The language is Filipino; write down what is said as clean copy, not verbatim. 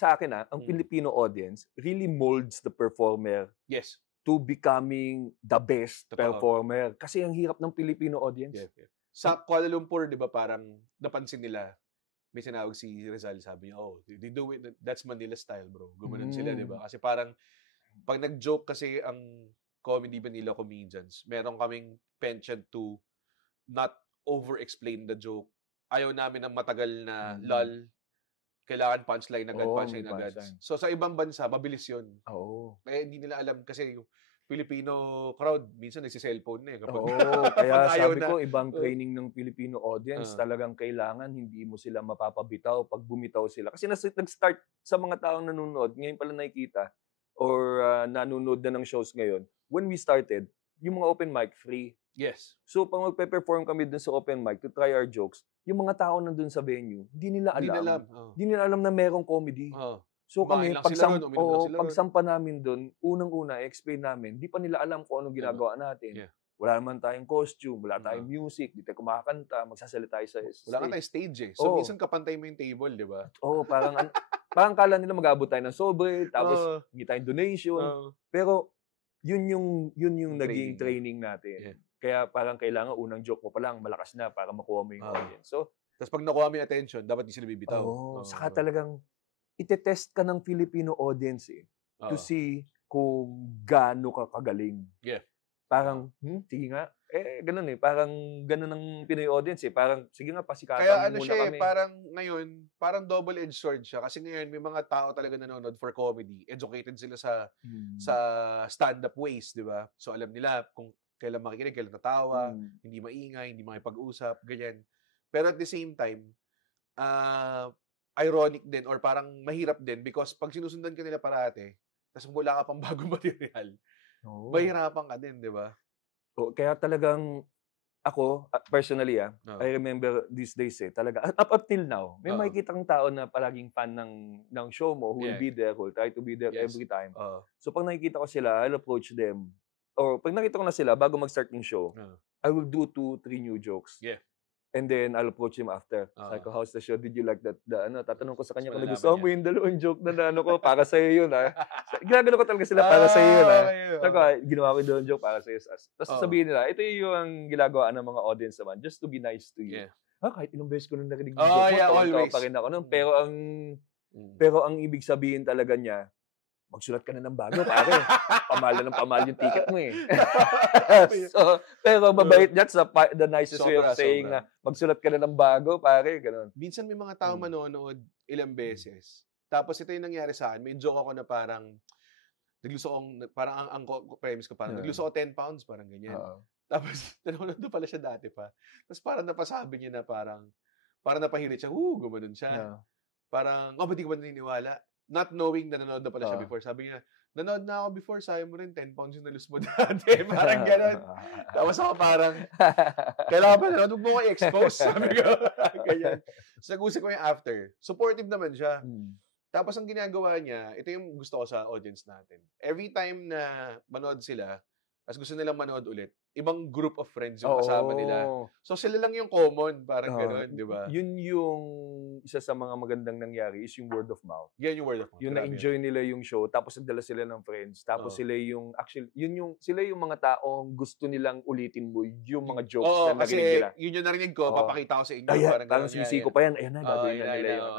sa akin ang Filipino audience really molds the performer Yes. to becoming the best Totoo. performer. Kasi ang hirap ng Filipino audience. Yeah. Sa Kuala Lumpur, di ba, parang napansin nila, may sinawag si Rizal, sabi niya, they do it, that's Manila style, bro. Gumanon sila, di ba? Kasi parang, pag nag-joke kasi ang comedy Manila comedians, meron kaming penchant to not over-explain the joke. Ayaw namin ng matagal na lull. Kailangan punchline agad. So sa ibang bansa, mabilis yun. Kaya hindi nila alam kasi yung Filipino crowd, minsan nagsi-cellphone na eh. Kaya sabi ko, ibang training ng Filipino audience, talagang kailangan hindi mo sila mapapabitaw pag bumitaw sila. Kasi nag-start sa mga taong nanonood, ngayon pala nakikita, or nanonood na ng shows ngayon, when we started, yung mga open mic, free. Yes. So, pag magpe-perform kami dun sa open mic to try our jokes, yung mga tao nandun sa venue, hindi nila alam. Hindi nila alam na merong comedy. So kami, pagsampa namin dun, unang-una, explain namin, di pa nila alam kung anong ginagawa natin. Yeah. Wala naman tayong costume, wala tayong music, di tayo kumakanta, magsasalita tayo sa stage. Wala ka tayong stage eh. So, minsan kapantay mo yung table, di ba? Parang kala nila mag-abot tayo ng sobre, tapos hindi tayong donation. Pero, yun yung naging training natin. Yeah. Kaya parang kailangan unang joke mo pa lang, malakas na para makuha mo yung audience. So, tapos pag nakuha mo yung attention, dapat di sila bibitaw. Saka talagang itetest ka ng Filipino audience to see kung gaano ka kagaling. Yeah. Parang, sige nga. Ganun parang ganun ang Pinoy audience Parang, sige nga, pasikatan kaya muna kami. Parang ngayon, parang double-edged sword siya. Kasi ngayon, may mga tao talaga nanonood for comedy. Educated sila sa stand-up ways, di ba? So, alam nila kung kailan makikinig, kailan tatawa, hindi maingay, hindi makipag-usap, ganyan. Pero at the same time, ironic din or parang mahirap din because pag sinusundan ka nila parate, tapos wala ka pang bagong material, mahirapan ka din, di ba? Kaya talagang ako, personally, I remember these days talaga, up until now, may makikita kang tao na palaging fan ng show mo, who will be there, who will try to be there every time. So pag nakikita ko sila, I'll approach them. Or pag nakita ko na sila, bago mag-start yung show, I will do 2-3 new jokes. Yeah. And then, I'll approach him after. Sabi ko, how's the show? Did you like that? Tatanong ko sa kanya kung nagustuhan mo yung dalawang joke na para sa'yo yun, Ginagano ko talaga sila para sa'yo yun, Sabi ko, ginawa ko yung dalawang joke para sa'yo. Tapos sabihin nila, ito yung ginagawa ng mga audience naman, just to be nice to you. Yeah. Kahit ilang beses ko nung narinig yung joke mo, always. Pa rin ako nun. Pero ang ibig sabihin talaga niya, magsulat ka na ng bago, pare. Pamal yung ticket mo pero mabait that's the nicest way of saying na magsulat ka na ng bago, pare. Ganun. Minsan may mga tao manonood ilang beses. Tapos ito yung nangyari sa akin. May joke ako na parang nagluso akong, parang ang premise ko parang nagluso ako 10 pounds, parang ganyan. Tapos nanonood pala siya dati pa. Tapos parang napasabi niya na parang napahirit siya. Gumanon siya. Parang, ba't di ko ba naniniwala? Not knowing na nanood na pala siya before. Sabi niya, nanood na ako before, sayang mo rin, 10 pounds yung nalus mo dati. Parang gano'n. Tapos ako parang, kailangan pa nanood, huwag mo ko i-expose. Sabi ko, ganyan. So, nag-usap ko yung after. Supportive naman siya. Tapos ang ginagawa niya, ito yung gusto ko sa audience natin. Every time na manood sila, as gusto nilang manood ulit, ibang group of friends yung kasama nila. So sila lang yung common, parang gano'n, di ba? Yun yung isa sa mga magandang nangyari is yung word of mouth. Yan yung word of mouth. Yung na-enjoy nila yung show, tapos nagdala sila ng friends, tapos sila yung, actually, sila yung mga taong gusto nilang ulitin mo, yung mga jokes na narinig nila. Yun yung narinig ko, papakita ko sa inyo. Parang sisi ko pa yan, ayan na, gagawin na nila yun.